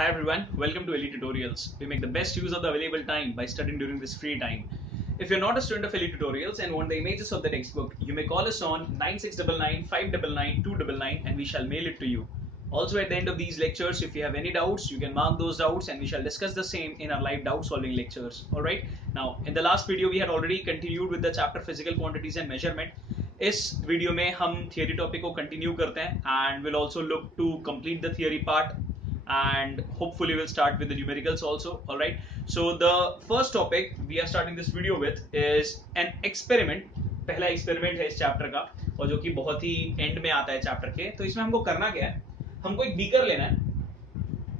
Hi everyone, welcome to Elite Tutorials. We make the best use of the available time by studying during this free time. If you're not a student of Elite Tutorials and want the images of the textbook, you may call us on 9699 599 299 and we shall mail it to you. Also at the end of these lectures, if you have any doubts, you can mark those doubts and we shall discuss the same in our live doubt solving lectures. Alright, now in the last video we had already continued with the chapter Physical Quantities and Measurement. इस video में हम theory topic को continue करते हैं and we'll also look to complete the theory part and hopefully we'll start with the numericals also. All right, so the first topic we are starting this video with is an experiment. पहला experiment है इस chapter का और जो कि बहुत ही and में आता है चैप्टर के. तो इसमें हमको करना क्या है, हमको एक बीकर लेना है,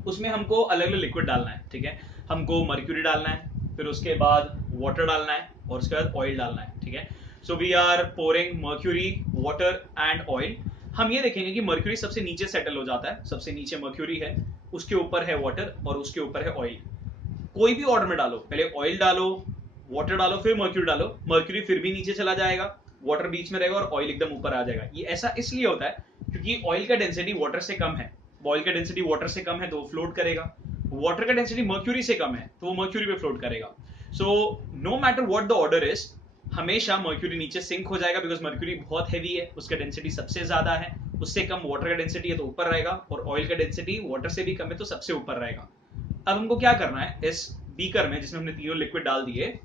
उसमें हमको अलग अलग लिक्विड डालना है. ठीक है, हमको मर्क्यूरी डालना है, फिर उसके बाद वाटर डालना है और उसके बाद ऑयल डालना है. ठीक है, so we are pouring mercury, water and oil. हम ये देखेंगे कि मर्क्यूरी सबसे नीचे सेटल हो जाता है. सबसे नीचे मर्क्यूरी है, उसके ऊपर है वाटर और उसके ऊपर है ऑयल. कोई भी ऑर्डर में डालो, पहले ऑयल डालो, वाटर डालो, फिर मर्क्यूरी डालो. मर्क्यूरी फिर भी नीचे चला जाएगा, वाटर बीच में रहेगा और ऑयल एकदम ऊपर आ जाएगा. ये ऐसा इसलिए होता है क्योंकि ऑयल का डेंसिटी वाटर से कम है. ऑयल का डेंसिटी वाटर से कम है तो वो फ्लोट करेगा. वाटर का डेंसिटी मर्क्यूरी से कम है तो वो मर्क्यूरी पे फ्लोट करेगा. So no matter what the order is, हमेशा मर्क्यूरी नीचे सिंक हो जाएगा बिकॉज मर्क्यूरी बहुत हैवी है, उसका डेंसिटी सबसे ज्यादा है. उससे कम वाटर का डेंसिटी है तो ऊपर रहेगा और ऑयल का डेंसिटी वाटर से भी कम है तो सबसे ऊपर रहेगा. अब हमको क्या करना है, इस बीकर में जिसमें हमने तीनों लिक्विड डाल दिए,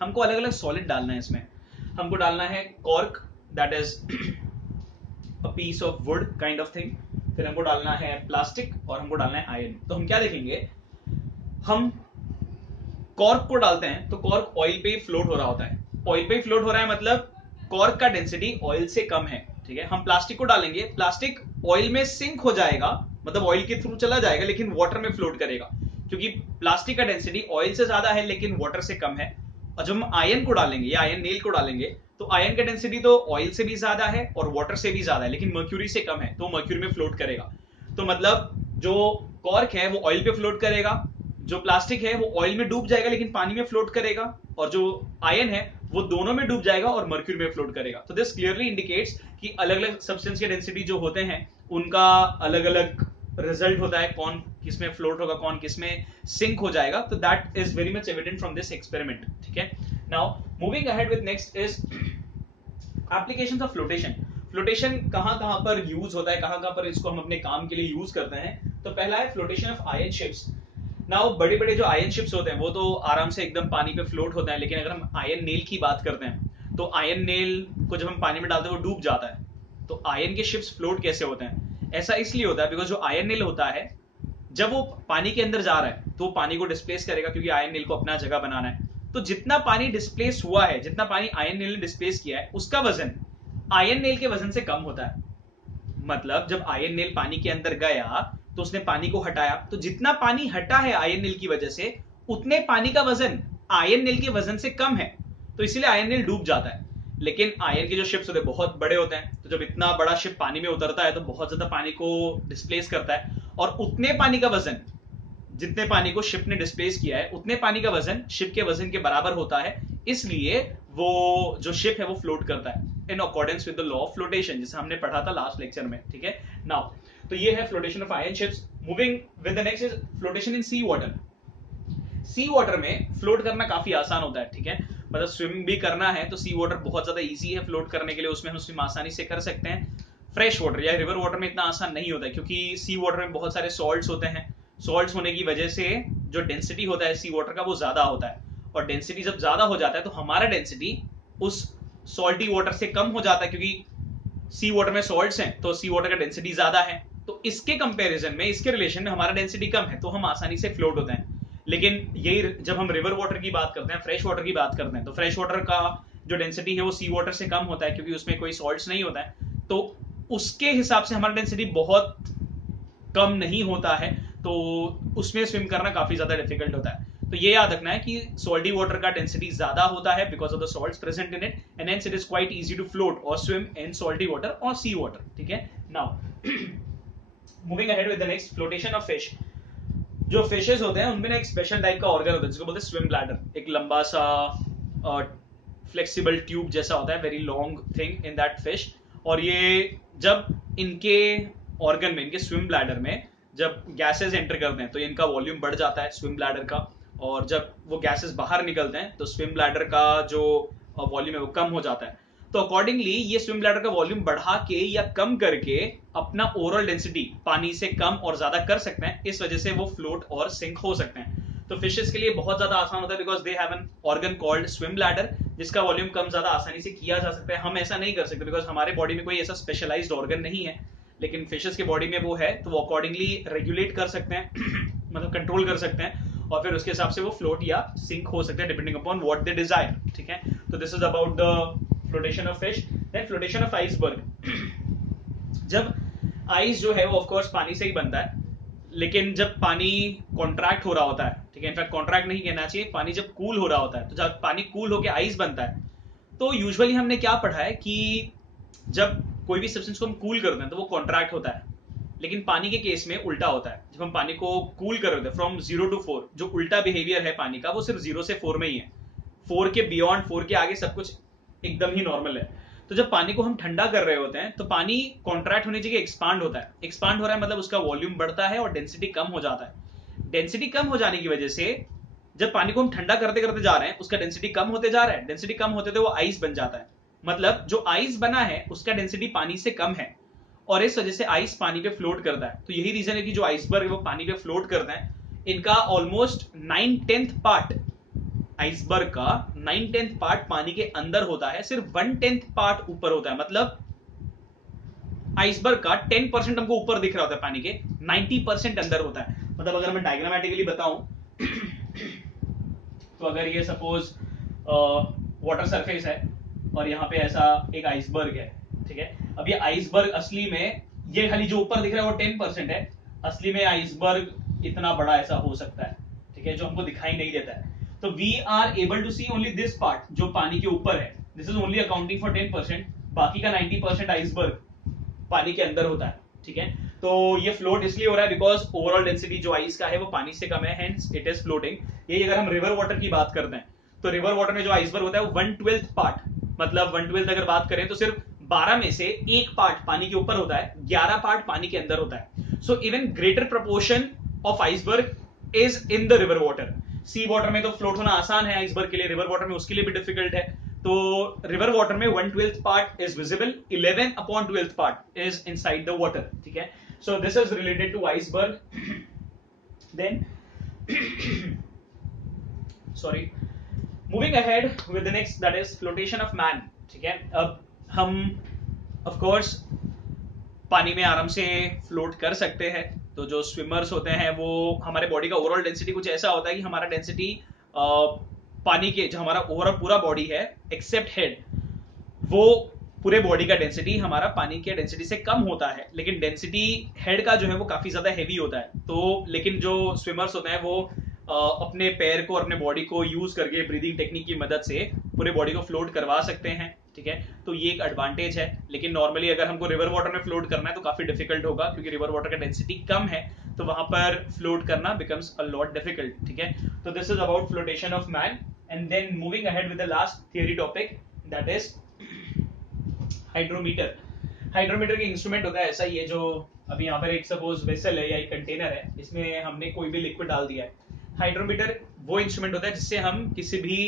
हमको अलग अलग सॉलिड डालना है. इसमें हमको डालना है cork, that is a piece of wood kind of thing. फिर हमको डालना है प्लास्टिक और हमको डालना है आयरन. तो हम क्या देखेंगे, हम कॉर्क को डालते हैं तो कॉर्क ऑयल पे फ्लोट हो रहा होता है. ऑयल पे फ्लोट हो रहा है मतलब कॉर्क का डेंसिटी ऑयल से कम है. ठीक है, हम प्लास्टिक को डालेंगे, प्लास्टिक ऑयल में सिंक हो जाएगा, मतलब ऑयल के थ्रू चला जाएगा लेकिन वाटर में फ्लोट करेगा क्योंकि प्लास्टिक का डेंसिटी ऑयल से ज्यादा है लेकिन वाटर से कम है. और जब हम आयरन को डालेंगे या आयरन नेल को डालेंगे तो आयरन का डेंसिटी तो ऑयल से भी ज्यादा है और वाटर से भी ज्यादा है लेकिन मर्क्यूरी से कम है तो मर्क्यूरी में फ्लोट करेगा. तो मतलब जो कॉर्क है वो ऑयल पे फ्लोट करेगा, जो प्लास्टिक है वो ऑयल में डूब जाएगा लेकिन पानी में फ्लोट करेगा, और जो आयरन है वो दोनों में डूब जाएगा और मर्क्यूरी में फ्लोट करेगा. तो दिस क्लियरली इंडिकेट्स कि अलग अलग सब्सटेंस के डेंसिटी जो होते हैं उनका अलग अलग रिजल्ट होता है, कौन किसमें फ्लोट होगा, कौन किसमें सिंक हो जाएगा. तो that is very much evident from this experiment. ठीक है, now moving ahead with next is applications of flotation. Flotation कहां कहां पर यूज होता है, कहां कहां पर इसको हम अपने काम के लिए यूज करते हैं. तो पहला है flotation of iron ships. Now बड़े बड़े जो आयरन शिप्स होते हैं वो तो आराम से एकदम पानी पे फ्लोट होते हैं, लेकिन अगर हम आयरन नेल की बात करते हैं तो आयरन नेल को जब हम पानी में डालते हैं वो डूब जाता है. तो आयरन के शिप्स फ्लोट कैसे होते हैं, ऐसा इसलिए होता है बिकॉज जो आयरन नेल होता है जब वो पानी के अंदर जा रहा है तो पानी को डिस्प्लेस करेगा क्योंकि आयरन नेल को अपना जगह बनाना है. तो जितना पानी डिस्प्लेस हुआ है, जितना पानी आयरन नेल ने डिस्प्लेस किया है, उसका वजन आयरन नेल के वजन से कम होता है. मतलब जब आयरन नेल पानी के अंदर गया तो उसने पानी को हटाया, तो जितना पानी हटा है आयरन नेल की वजह से उतने पानी का वजन आयरन नेल के वजन से कम है, तो इसलिए आयरन नेल डूब जाता है. लेकिन आयरन के जो शिप्स होते हैं बहुत बड़े होते हैं, तो जब इतना बड़ा शिप पानी में उतरता है तो बहुत ज्यादा पानी को डिस्प्लेस करता है और उतने पानी का वजन, जितने पानी को शिप ने डिस्प्लेस किया है उतने पानी का वजन शिप के वजन के बराबर होता है. इसलिए वो जो शिप है वो फ्लोट करता है in accordance with the law of flotation, जिसे हमने पढ़ा था लास्ट लेक्चर में. ठीक है, नाउ तो ये है flotation of iron ships. Moving with the next is flotation in sea water. Sea water में फ्लोट करना काफी आसान होता है. ठीक है, मतलब स्विमिंग भी करना है तो सी वाटर बहुत ज्यादा इजी है फ्लोट करने के लिए, उसमें हम स्विम आसानी से कर सकते हैं. फ्रेश वाटर या रिवर वाटर में इतना आसान नहीं होता है क्योंकि सी वाटर में बहुत सारे सॉल्ट्स होते हैं. सॉल्ट्स होने की वजह से जो डेंसिटी होता है सी वाटर का वो ज्यादा होता है, और डेंसिटी जब ज्यादा हो जाता है तो हमारा डेंसिटी उस सॉल्टी वाटर से कम हो जाता है क्योंकि सी वाटर में सॉल्ट्स हैं तो सी वाटर का डेंसिटी ज्यादा है. तो इसके कंपैरिजन में, इसके रिलेशन में हमारा डेंसिटी कम है तो हम आसानी से फ्लोट होते हैं. लेकिन यही जब हम रिवर वाटर की बात करते हैं, फ्रेश वाटर की बात करते हैं, तो फ्रेश वाटर का जो डेंसिटी है वो सी वाटर से कम होता है क्योंकि उसमें कोई सॉल्ट्स नहीं होता है. तो उसके हिसाब से हमारा डेंसिटी बहुत कम नहीं होता है, तो उसमें स्विम करना काफी ज्यादा डिफिकल्ट होता है. तो ये याद रखना है कि सॉल्टी वाटर का डेंसिटी ज्यादा होता है because of the salts present in it, and hence it is quite easy to float और स्विम इन सॉल्टी वाटर और सी वाटर. ठीक है, now moving ahead with the next, flotation of fish. जो fishes होते हैं उनमें ना एक स्पेशल टाइप का ऑर्गन होता है जिसको बोलते हैं स्विम ब्लैडर. एक लंबा सा फ्लेक्सिबल ट्यूब जैसा होता है, very long thing in that fish. और ये जब इनके ऑर्गन में, इनके स्विम ब्लैडर में जब गैसेस एंटर करते हैं तो इनका वॉल्यूम बढ़ जाता है स्विम ब्लैडर का, और जब वो गैसेस बाहर निकलते हैं तो स्विम ब्लैडर का जो वॉल्यूम है वो कम हो जाता है। तो अकॉर्डिंगली ये स्विम ब्लैडर का वॉल्यूम बढ़ा के या कम करके अपना ओवरऑल डेंसिटी पानी से कम और ज्यादा कर सकते हैं, इस वजह से वो फ्लोट और सिंक हो सकते हैं। तो फिशेस के लिए बहुत ज्यादा आसान होता है because they have an organ called swim bladder, जिसका वॉल्यूम कम ज्यादा आसानी से किया जा सकता है। हम ऐसा नहीं कर सकते बिकॉज हमारे बॉडी में कोई ऐसा स्पेशलाइज्ड ऑर्गन नहीं है, लेकिन फिशेस के बॉडी में वो है, तो वो अकॉर्डिंगली रेगुलेट कर सकते हैं मतलब कंट्रोल कर सकते हैं, और फिर उसके हिसाब से वो फ्लोट या सिंक हो सकते हैं depending upon what they desire. ठीक है, तो this is about the flotation of fish. Then flotation of iceberg. जब आइस जो है वो ऑफ कोर्स पानी से ही बनता है, लेकिन जब पानी कॉन्ट्रैक्ट हो रहा होता है, ठीक है, इनफैक्ट कॉन्ट्रैक्ट नहीं कहना चाहिए, पानी जब कूल हो रहा होता है, तो जब पानी कूल होकर आइस बनता है, तो यूजुअली हमने क्या पढ़ा है कि जब कोई भी सब्सटेंस को हम कूल करते हैं तो वो कॉन्ट्रैक्ट होता है, लेकिन पानी के केस में उल्टा होता है। जब हम पानी को कूल कर रहे थे फ्रॉम 0 to 4, जो उल्टा बिहेवियर है पानी का वो सिर्फ 0 से 4 में ही है, 4 के बियॉन्ड, 4 के आगे सब कुछ एकदम ही नॉर्मल है। तो जब पानी को हम ठंडा कर रहे होते हैं तो पानी कॉन्ट्रैक्ट होने की जगह एक्सपांड होता है। एक्सपांड हो रहा है मतलब उसका वॉल्यूम बढ़ता है और डेंसिटी कम हो जाता है। डेंसिटी कम हो जाने की वजह से जब पानी को हम ठंडा करते करते जा रहे हैं उसका डेंसिटी कम होते जा रहा है, डेंसिटी कम होते तो वो आइस बन जाता है। मतलब जो आइस बना है उसका डेंसिटी पानी से कम है, और इस वजह से आइस पानी पे फ्लोट करता है। तो यही रीजन है कि जो आइसबर्ग वो पानी पे फ्लोट करते हैं, इनका ऑलमोस्ट 9/10 पार्ट, आइसबर्ग का 9/10 पार्ट पानी के अंदर होता है, सिर्फ 1/10 पार्ट ऊपर होता है। मतलब आइसबर्ग का 10% हमको ऊपर दिख रहा होता है पानी के, 90% अंदर होता है। मतलब अगर मैं डायग्रामेटिकली बताऊं तो अगर ये सपोज वाटर सरफेस है और यहाँ पे ऐसा एक आइसबर्ग है, ठीक है, अब ये आइसबर्ग असली में, ये खाली जो ऊपर दिख रहा है वो 10% है, असली में आइसबर्ग इतना बड़ा ऐसा हो सकता है, ठीक है, जो हमको दिखाई नहीं देता है। तो we are able to see only this part जो पानी के ऊपर है, this is only accounting for 10%, बाकी का 90% आइसबर्ग पानी के अंदर होता है। ठीक है, तो ये फ्लोट इसलिए हो रहा है बिकॉज ओवरऑल डेंसिटी जो आइस का है वो पानी से कम है, हेंस इट इज फ्लोटिंग। यही अगर हम रिवर वाटर की बात करते हैं तो रिवर वाटर में जो आइसबर्ग होता है वो 1/12 पार्ट, मतलब 1/12 अगर बात करें तो सिर्फ 12 में से 1 पार्ट पानी के ऊपर होता है, 11 पार्ट पानी के अंदर होता है। So even greater proportion of iceberg is in the river water. Sea water में तो फ्लोट होना आसान है आइसबर्ग के लिए, रिवर वाटर में उसके लिए भी डिफिकल्ट है। तो रिवर वाटर में 1/12 part is visible, 11/12 part is inside the water. ठीक है, so this is related to iceberg. Then sorry, moving ahead with the next, that is flotation of man. ठीक है, अब हम ऑफ कोर्स पानी में आराम से फ्लोट कर सकते हैं। तो जो स्विमर्स होते हैं वो, हमारे बॉडी का ओवरऑल डेंसिटी कुछ ऐसा होता है कि हमारा डेंसिटी पानी के, जो हमारा ओवरऑल पूरा बॉडी है एक्सेप्ट हेड, वो पूरे बॉडी का डेंसिटी हमारा पानी के डेंसिटी से कम होता है, लेकिन डेंसिटी हेड का जो है वो काफी ज्यादा हैवी होता है। तो लेकिन जो स्विमर्स होते हैं वो अपने पैर को और अपने बॉडी को यूज करके ब्रीदिंग टेक्निक की मदद से पूरे बॉडी को फ्लोट करवा सकते हैं। ठीक है, तो ये एक एडवांटेज है, लेकिन नॉर्मली अगर हमको रिवर वाटर में फ्लोट करना है तो काफी डिफिकल्ट होगा, क्योंकि रिवर वाटर का डेंसिटी कम है, तो वहां पर फ्लोट करना बिकम्स अ लॉट डिफिकल्ट। ठीक है, तो this is about flotation of man. And then moving ahead with the last theory topic, that is hydrometer. Hydrometer के इंस्ट्रूमेंट होता है ऐसा, ये जो अभी यहाँ पर एक सपोज वेसल है या एक कंटेनर है, इसमें हमने कोई भी लिक्विड डाल दिया है। हाइड्रोमीटर वो इंस्ट्रूमेंट होता है जिससे हम किसी भी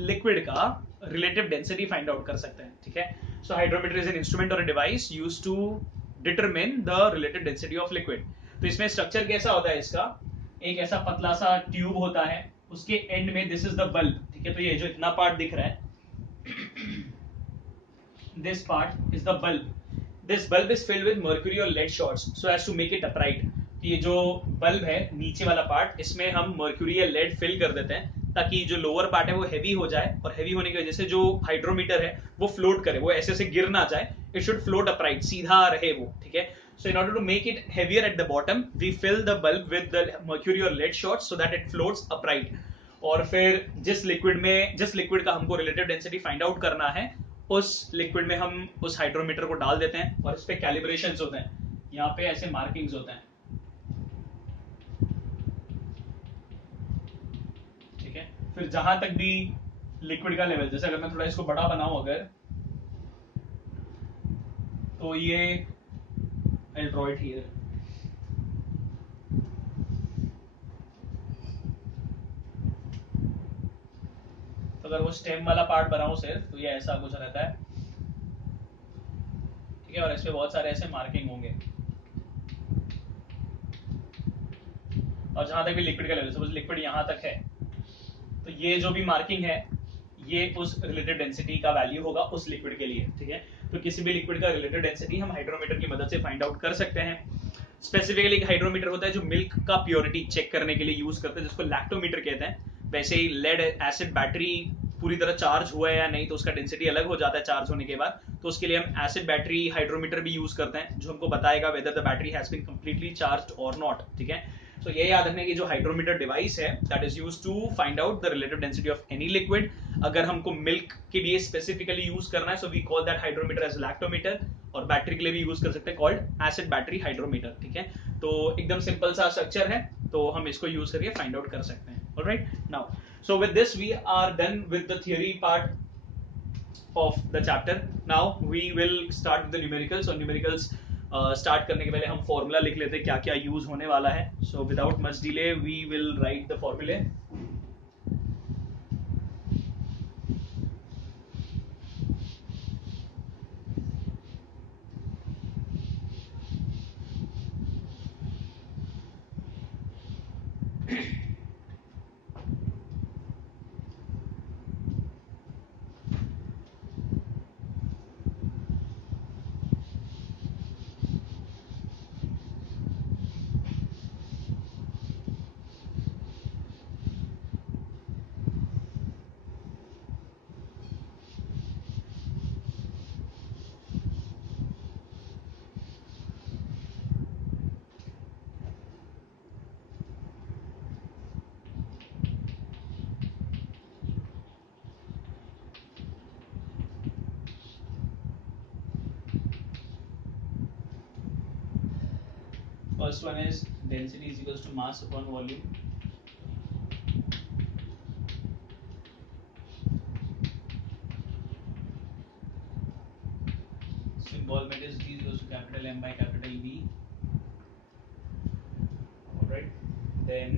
लिक्विड का रिलेटिव डेंसिटी फाइंड आउट कर सकते हैं। ठीक है, so hydrometer is an instrument और a device used to determine the relative density of liquid. तो इसमें स्ट्रक्चर कैसा होता है इसका, एक ऐसा पतला सा ट्यूब होता है, उसके एंड में दिस इज द बल्ब। ठीक है, तो ये जो इतना पार्ट दिख रहा है, this part is the bulb. This bulb is filled with mercury or lead shots so as to make it upright. ये जो बल्ब है नीचे वाला पार्ट, इसमें हम मर्क्यूरी या लेड फिल कर देते हैं ताकि जो लोअर पार्ट है वो हैवी हो जाए, और हैवी होने की वजह से जो हाइड्रोमीटर है वो फ्लोट करे, वो ऐसे ऐसे गिर ना जाए, इट शुड फ्लोट अपराइट, सीधा रहे वो। ठीक है, so in order to make it heavier at the bottom we fill the bulb with the mercury और lead shots so that it floats upright. और फिर जिस लिक्विड का हमको रिलेटिव डेंसिटी फाइंड आउट करना है, उस लिक्विड में हम उस हाइड्रोमीटर को डाल देते हैं, और इस पे कैलिब्रेशंस होते हैं, यहाँ पे ऐसे मार्किंग्स होते हैं। ठीक है, फिर जहां तक भी लिक्विड का लेवल, जैसे अगर मैं थोड़ा इसको बड़ा बनाऊं अगर, तो ये I'll draw it here. अगर वो स्टेम वाला पार्ट बनाऊं सिर्फ तो ये ऐसा कुछ रहता है, ठीक है, और इस पे बहुत सारे ऐसे मार्किंग होंगे। और जहां तक भी लिक्विड का लेवल, सपोज लिक्विड यहाँ तक है, तो ये जो भी मार्किंग है ये उस रिलेटेड डेंसिटी का वैल्यू होगा उस लिक्विड के लिए, ठीक है। तो किसी भी लिक्विड का रिलेटेड डेंसिटी हम हाइड्रोमीटर की मदद से फाइंड आउट कर सकते हैं। स्पेसिफिकली एक हाइड्रोमीटर होता है जो मिल्क का प्योरिटी चेक करने के लिए यूज करते हैं, जिसको लैक्टोमीटर कहते हैं। वैसे ही लेड एसिड बैटरी पूरी तरह चार्ज हुआ है या नहीं, तो उसका डेंसिटी अलग हो जाता है चार्ज होने के बाद, तो उसके लिए हम एसिड बैटरी हाइड्रोमीटर भी यूज करते हैं, जो हमको बताएगा whether the battery has been completely charged और नॉट, ठीक है। तो ये याद रखने की जो हाइड्रोमीटर डिवाइस है that is used to find out the relative density of any liquid. अगर हमको मिल्क के लिए स्पेसिफिकली यूज करना है, so we call that hydrometer as lactometer, और बैटरी के लिए भी यूज कर सकते हैं कॉल्ड एसिड बैटरी हाइड्रोमीटर, ठीक है। तो एकदम सिंपल सा स्ट्रक्चर है, तो हम इसको यूज करके फाइंड आउट कर सकते हैं। Alright, now so with this we are done with the theory part of the chapter. Now we will start the numericals, और न्यूमेरिकल्स स्टार्ट करने के पहले हम फॉर्मूला लिख लेते हैं क्या क्या यूज होने वाला है। So without much delay we will write the formulae. First one is density is equals to mass upon volume. Symbol में is D is equals to capital M by capital B. Alright. Then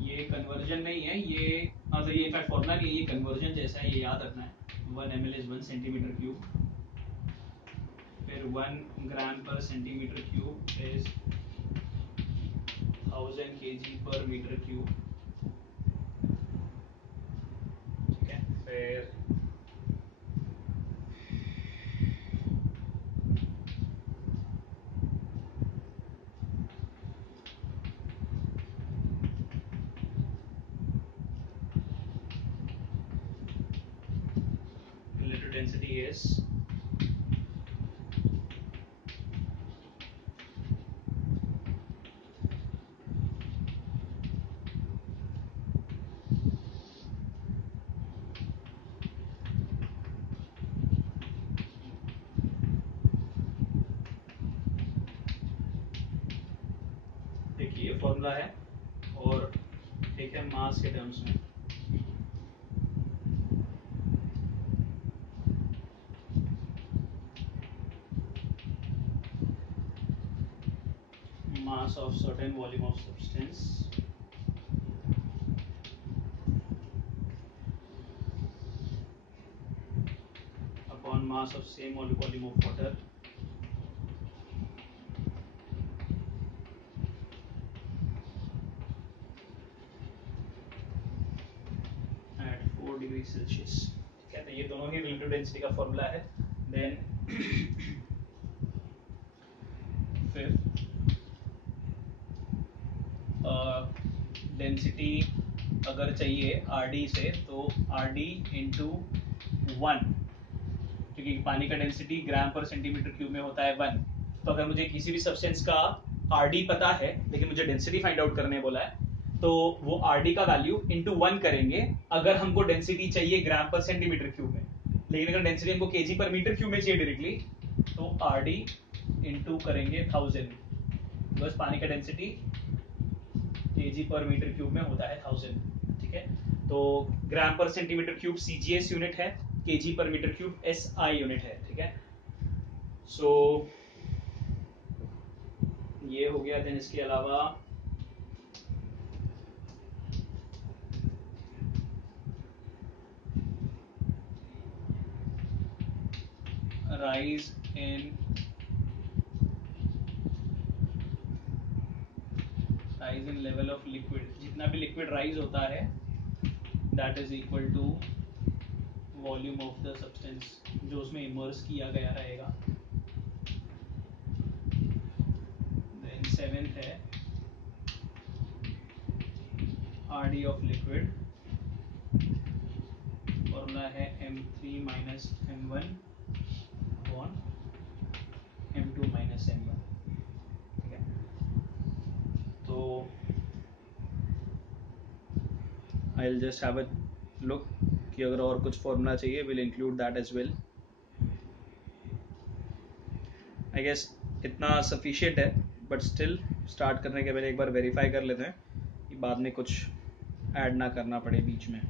ये conversion नहीं है, ये मतलब ये in fact formula नहीं है, ये कन्वर्जन जैसा है, ये याद रखना है। 1 ml is 1 सेंटीमीटर क्यूब, फिर 1 gram per centimetre cube is 1000 kg पर मीटर क्यूब, ठीक है। फिर relative density is देखिए ये फॉर्मूला है, और एक है मास के टर्म्स में। Mass of certain volume of substance upon mass of same volume of water at 4 degree Celsius, ठीक है। तो ये दोनों ही रिलेटिव डेंसिटी का फॉर्मूला है। देन फिर डेंसिटी अगर चाहिए आरडी से, तो आरडी इंटू 1, क्योंकि पानी का डेंसिटी ग्राम पर सेंटीमीटर क्यूब में होता है 1। तो अगर मुझे किसी भी सब्सटेंस का आरडी पता है लेकिन मुझे डेंसिटी फाइंड आउट करने बोला है, तो वो आरडी का वैल्यू इंटू 1 करेंगे अगर हमको डेंसिटी चाहिए ग्राम पर सेंटीमीटर क्यूब में। लेकिन अगर डेंसिटी हमको केजी पर मीटर क्यूब में चाहिए डायरेक्टली, तो आरडी इंटू करेंगे 1000, बस पानी का density KG per metre cube में होता है 1000, ठीक है। तो ग्राम per centimetre cube CGS unit है, KG per metre cube SI unit है, ठीक है। सो ये हो गया। देन इसके अलावा rise in level of liquid, जितना भी liquid rise होता है that is equal to volume of the substance जो उसमें immerse किया गया रहेगा. Then 7th है RD of liquid, फॉर्मूला है M3 minus M1 upon M2 minus M1. ठीक है, तो I'll just have a look कि अगर और कुछ फॉर्मूला चाहिए we'll include that as well. I guess इतना sufficient है, but still start करने के पहले एक बार verify कर लेते हैं कि बाद में कुछ ऐड ना करना पड़े बीच में.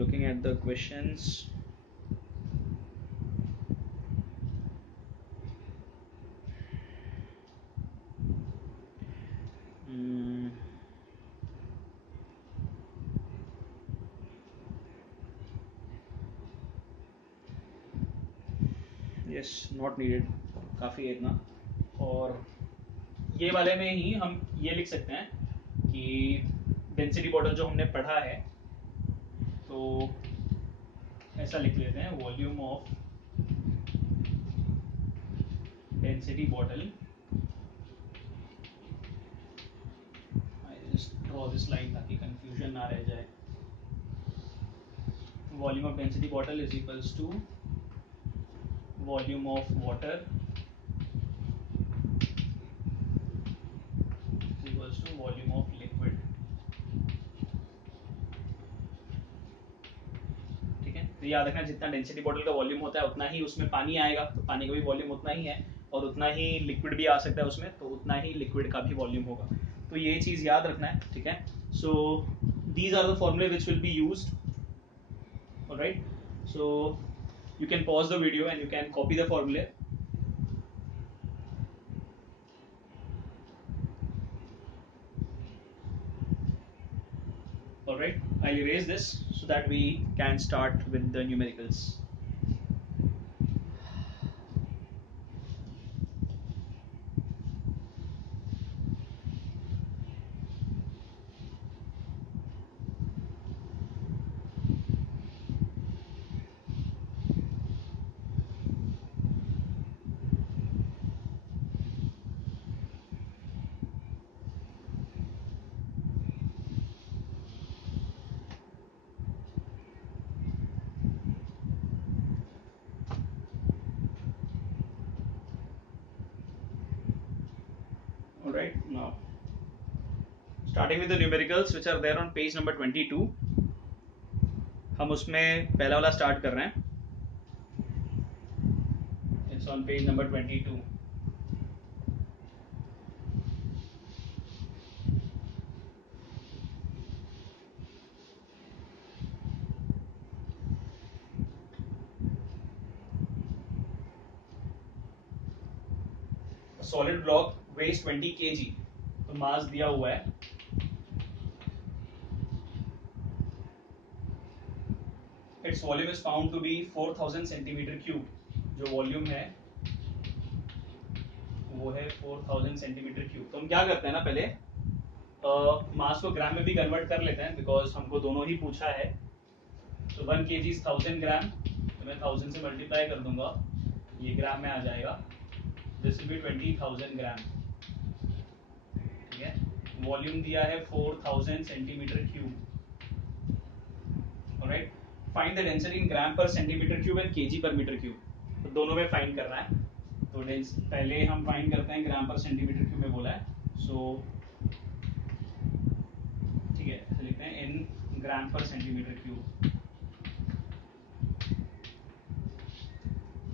Looking at the questions, yes, not needed, काफ़ी है इतना. और ये वाले में ही हम ये लिख सकते हैं कि डेंसिटी बॉटल जो हमने पढ़ा है, तो ऐसा लिख लेते हैं volume of density bottle. I just draw this line ताकि कंफ्यूजन ना रह जाए. Volume of density bottle is equals to volume of water is equals to volume of liquid. ठीक है, तो याद रखना जितना डेंसिटी बॉटल का वॉल्यूम होता है उतना ही उसमें पानी आएगा, तो पानी का भी वॉल्यूम उतना ही है, और उतना ही लिक्विड भी आ सकता है उसमें, तो उतना ही लिक्विड का भी वॉल्यूम होगा. तो ये चीज़ याद रखना है. ठीक है, सो दीज आर द फॉर्मूले which will be used. Alright, so you can pause the video and you can copy the formula. Alright, I'll erase this so that we can start with the numericals. Alright, now starting with the numericals which are there on page number 22. हम उसमें पहला वाला start कर रहे हैं. It's on page number 22. Solid block weighs 20 kg, तो mass दिया हुआ है its volume is found to be 4000 centimetre cube. जो वॉल्यूम है वो है 4000 सेंटीमीटर क्यूब. तो हम क्या करते हैं ना, पहले मास को ग्राम में भी कन्वर्ट कर लेते हैं बिकॉज हमको दोनों ही पूछा है. तो 1 kg इज 1000 ग्राम, तो मैं 1000 से मल्टीप्लाई कर दूंगा, ये ग्राम में आ जाएगा. This will be 20,000 gram. ठीक है, वॉल्यूम दिया है 4000 centimetre cube. Alright, find the density in gram per centimetre cube and KG per metre cube. तो दोनों में फाइंड करना है. तो पहले हम फाइंड करते हैं ग्राम पर सेंटीमीटर क्यूब में बोला है. सो ठीक है, तो लिखते हैं इन gram per centimetre cube.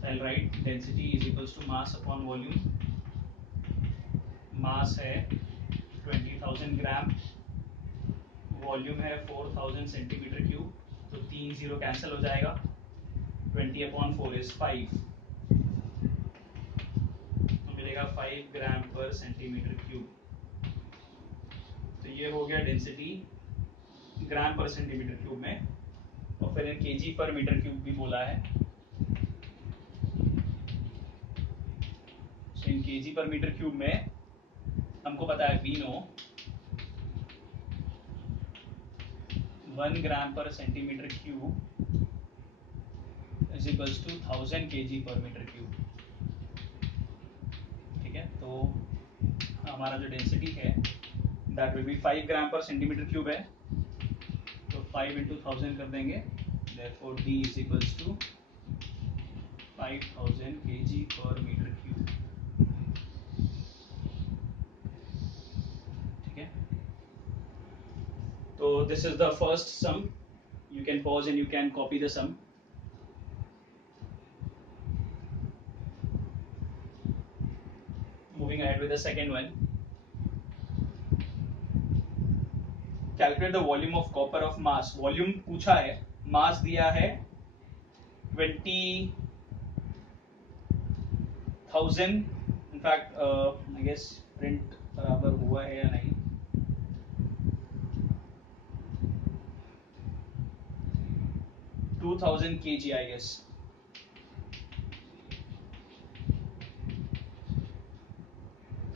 I'll write density is equals to mass upon volume. मास है 20,000 ग्राम, वॉल्यूम है 4000 सेंटीमीटर क्यूब. तो 3 0 कैंसिल हो जाएगा. 20/4 इज 5, तो मिलेगा 5 ग्राम पर सेंटीमीटर क्यूब. तो ये हो गया डेंसिटी ग्राम पर सेंटीमीटर क्यूब में, और फिर केजी पर मीटर क्यूब भी बोला है। So in KG per metre cube में हमको पता है we know 1 gram per centimetre cube is equals to 1000 KG per metre cube. ठीक है, तो हमारा जो डेंसिटी है that will be 5 gram per centimetre cube है, तो 5 इंटू 1000 कर देंगे, therefore D is equals to 5000 kg per meter cube। ठीक है, तो this is the first sum, you can pause and you can copy the sum। Moving ahead with the second one, calculate the volume of copper of mass। Volume पूछा है, मास दिया है 20,000। In fact I guess print बराबर हुआ है या नहीं, kg I guess.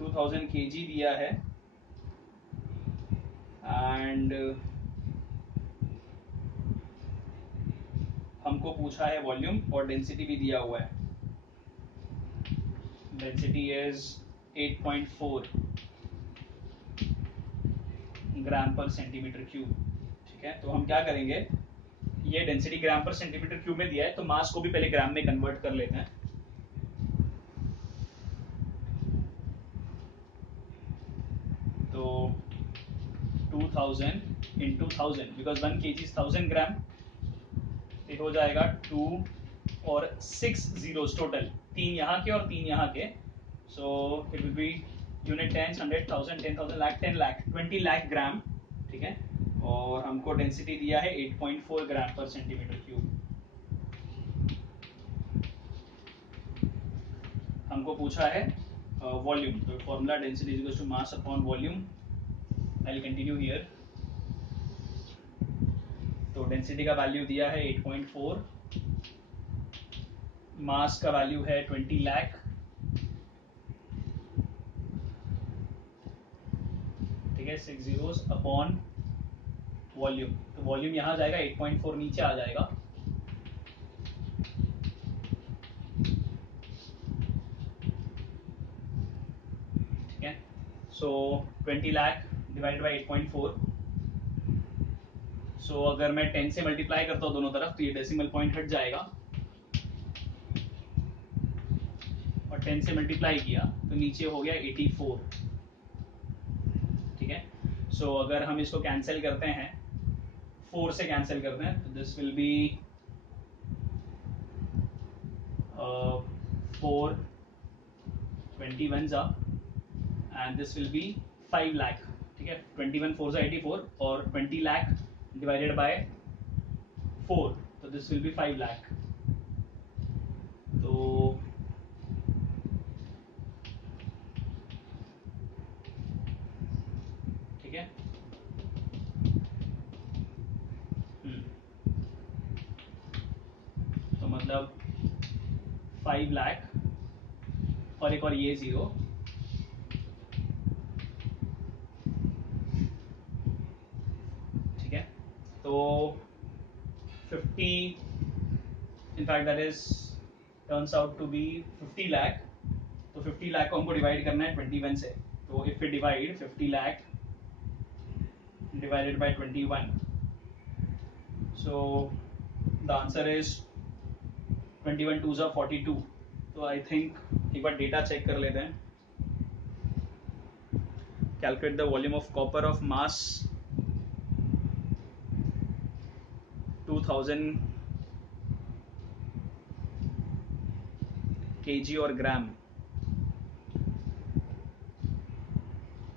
2000 kg दिया है, एंड हमको पूछा है वॉल्यूम, और डेंसिटी भी दिया हुआ है। Density is 8.4 gram per centimetre cube. ठीक है, तो हम क्या करेंगे, ये डेंसिटी ग्राम पर सेंटीमीटर क्यूब में दिया है, तो मास को भी पहले ग्राम में कन्वर्ट कर लेते हैं। तो 2000 इंटू 1000, बिकॉज 1 kg इज 1000 ग्राम, ये हो जाएगा 2 और 6 zeros टोटल, 3 यहाँ के और 3 यहाँ के। So it will be unit 10, 100, 1000, 10,000, lakh, 10 lakh, 20 lakh gram. ठीक है, और हमको डेंसिटी दिया है 8.4 ग्राम पर सेंटीमीटर क्यूब। हमको पूछा है वॉल्यूम, तो formula density is equal to mass upon volume. I will continue here. तो डेंसिटी का वैल्यू दिया है 8.4, मास का वैल्यू है 20 लाख, ठीक है, 6 zeros अपॉन वॉल्यूम। तो वॉल्यूम यहाँ जाएगा, 8.4 नीचे आ जाएगा, ठीक है। सो 20 लाख डिवाइडेड बाई 8.4। सो अगर मैं 10 से मल्टीप्लाई करता हूँ दोनों तरफ, तो ये डेसिमल पॉइंट हट जाएगा, और 10 से मल्टीप्लाई किया तो नीचे हो गया 84। ठीक है, सो अगर हम इसको कैंसिल करते हैं, 4 से कैंसिल करते हैं, तो this will B 4 21 and this will B 5 lakh. ठीक है, 21 4 84, और 20 लाख डिवाइडेड बाय 4, तो दिस विल बी 5 लाख। तो ठीक है, तो मतलब 5 लाख और एक और ये 0, ठीक है। तो 50, in fact that is turns out to be 50 lakh. तो 50 लाख को हमको डिवाइड करना है 21 से, तो if we divide 50 lakh divided by 21, so the answer is 21 2s are 42। तो आई थिंक एक बार डेटा चेक कर लेते हैं। Calculate the volume of copper of mass 2000 kg और ग्राम।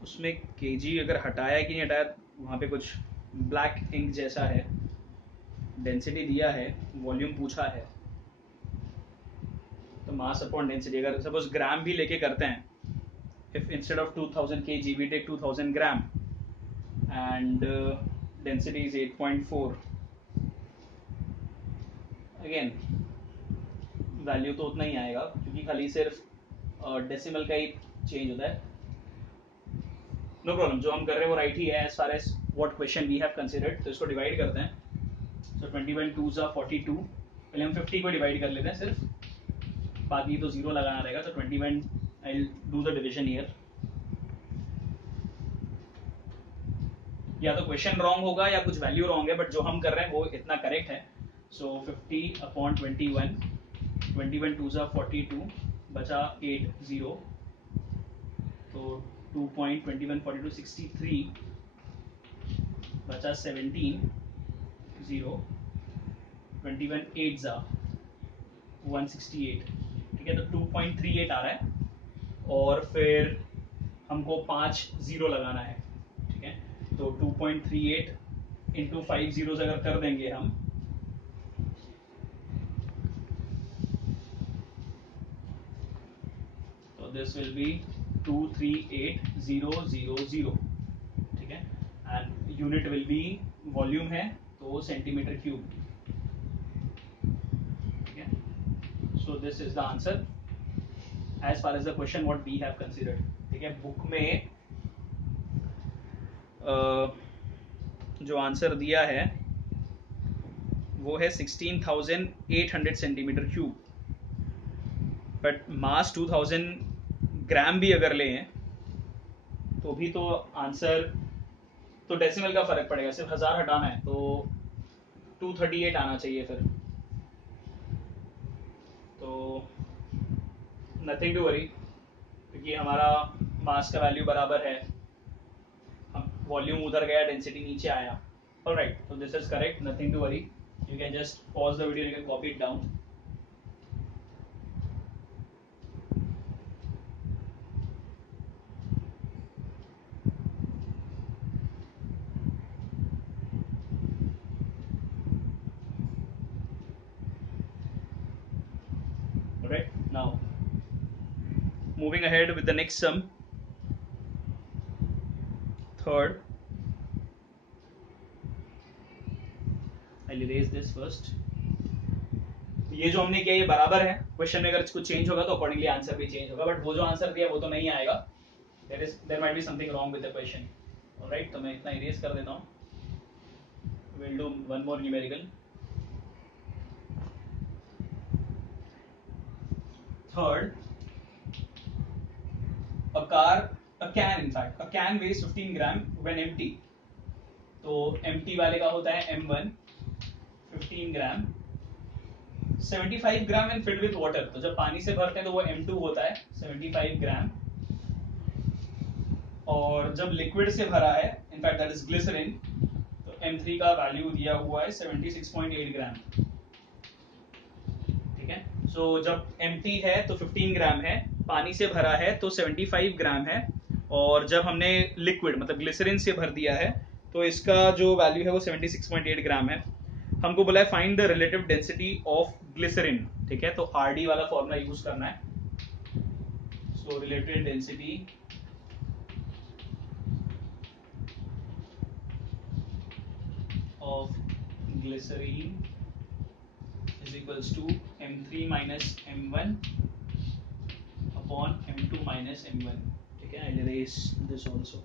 उसमें kg अगर हटाया कि नहीं हटाया, वहाँ पे कुछ ब्लैक इंक जैसा है। डेंसिटी दिया है, वॉल्यूम पूछा है, तो मास अपॉन डेंसिटी, अगर सपोज ग्राम भी लेके करते हैं, if instead of 2000 kg we take 2000 gram, and density is 8.4. Again value तो उतना ही आएगा क्योंकि खाली सिर्फ डेसिमल का ही चेंज होता है. नो प्रॉब्लम, जो हम कर रहे हैं वो राइट ही है as far as what question we have considered. तो इसको डिवाइड करते हैं. सो 21 2 42. पहले हम 50 को डिवाइड कर लेते हैं सिर्फ, बाकी तो जीरो लगाना रहेगा. तो 21 I will do the division here. या तो क्वेश्चन रॉन्ग होगा या कुछ वैल्यू रॉन्ग है, बट जो हम कर रहे हैं वो इतना करेक्ट है. सो 50 अपॉन 21, 21 2 42, बचा 8 0. तो 2.21 42 63, बचा 17 0. 21 8 168. ठीक है, तो 2.38 आ रहा है. और फिर हमको 5 जीरो लगाना है. ठीक है, तो 2.38 इंटू 5 जीरोज अगर कर देंगे हम, तो दिस विल बी 238,000. ठीक है, and unit will be volume है तो सेंटीमीटर क्यूब. ठीक है, so this is the answer as far as the question what we have considered. ठीक है, बुक में जो आंसर दिया है वो है 16,800 सेंटीमीटर क्यूब. बट मास 2000 ग्राम भी अगर लें तो भी तो आंसर, तो डेसिमल का फर्क पड़ेगा. सिर्फ 1000 हटाना है तो 238 आना चाहिए फिर. तो नथिंग टू वरी, क्योंकि हमारा मास का वैल्यू बराबर है. वॉल्यूम उधर गया, डेंसिटी नीचे आया. Alright, so this is correct, nothing to worry. You can just pause the video, you can copy it down. Alright, now moving ahead with the next sum. Third, I'll erase this first. ये जो हमने किया ये बराबर है. Question में अगर कुछ चेंज होगा तो अकॉर्डिंगली आंसर भी चेंज होगा, बट वो जो आंसर दिया वो तो नहीं आएगा. There might be something wrong with the question. Alright, तो मैं इतना इरेज कर देता हूँ. Will do one more numerical. Third, a can weighs 15 gram when empty. तो empty वाले का होता है M1 15 gram. 75 gram when filled with water. तो जब पानी से भरते हैं तो वो M2 होता है 75 ग्राम. और जब लिक्विड से भरा है, इनफैक्ट दैट इज ग्लिसरीन, तो M3 का वैल्यू दिया हुआ है 76.8 ग्राम. ठीक है, सो जब एम्प्टी है तो 15 ग्राम है, पानी से भरा है तो 75 ग्राम है, और जब हमने लिक्विड मतलब ग्लिसरीन से भर दिया है तो इसका जो वैल्यू है वो 76.8 ग्राम है. हमको बोला है find the relative density of glycerine. ठीक है, तो आरडी वाला फॉर्मूला यूज करना है. So relative density of glycerine is equals to M3 minus M1 upon M2 minus M1. ठीक है, I'll erase this also.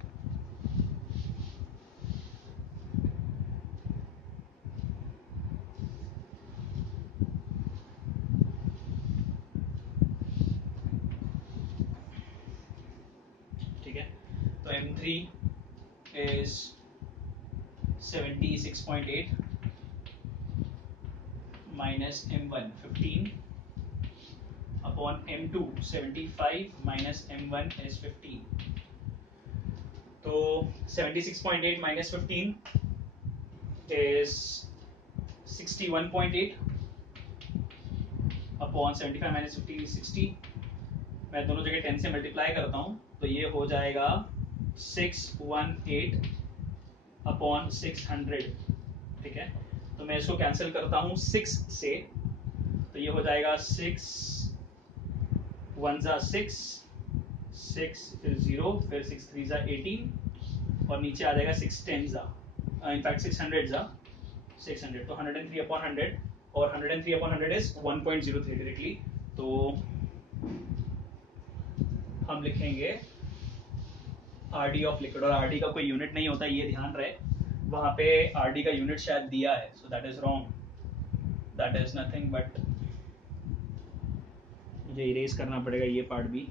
ठीक है, तो M3 is 76.8 minus M1 15 upon M2 75 minus M1 is 15. तो 76.8 minus 15 is 61.8 upon 75 minus 15 is 60. मैं दोनों जगह 10 से मल्टीप्लाई करता हूँ तो ये हो जाएगा 618 अपॉन 600. ठीक है, तो मैं इसको कैंसिल करता हूँ 6 से, तो ये हो जाएगा 6 1 जा 6, 6 फिर 0, फिर 6 3 जा 18, और नीचे आ जाएगा 6 10 जा. in fact 600 600, तो 103 upon 100 और 103 upon 100 is 1.03 directly, तो हम लिखेंगे RD ऑफ लिक्विड, और RD का कोई यूनिट नहीं होता, ये ध्यान रहे, वहां पे RD का यूनिट शायद दिया है, so that is wrong, that is nothing but, मुझे इरेज करना पड़ेगा ये पार्ट भी,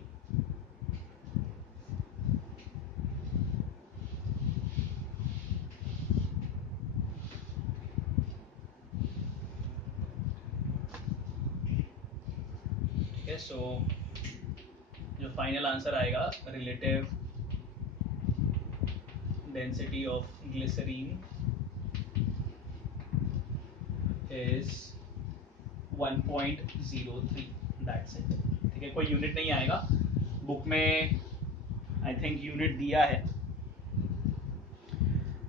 ठीक है। सो जो फाइनल आंसर आएगा, relative density of glycerine is 1.03, that's it, ठीक है। कोई यूनिट नहीं आएगा, बुक में आई थिंक यूनिट दिया है,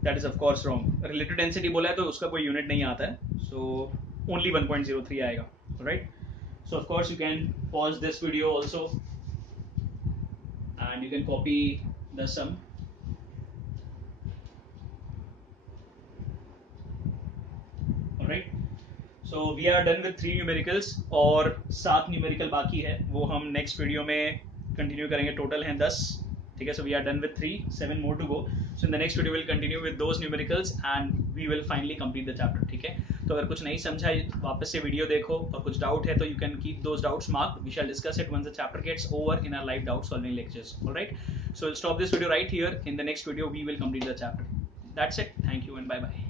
that is of course wrong, relative density बोला है तो उसका कोई यूनिट नहीं आता है, सो ओनली 1.03 आएगा, right. So of course you can pause this video also and you can copy the sum. Alright, so we are done with 3 numericals और 7 numerical बाकी है, वो हम next video में continue करेंगे, total हैं 10, ठीक है। So we are done with 3, 7 more to go. So in the next video we'll continue with those numericals and we will finally complete the chapter, ठीक है। तो अगर कुछ नहीं समझा वापस से वीडियो देखो, और कुछ डाउट है तो you can keep those doubts marked. We shall discuss it once the chapter gets over in our live doubt solving lectures. Alright, so we'll stop this video right here. In the next video we will complete the chapter. That's it. Thank you and bye bye.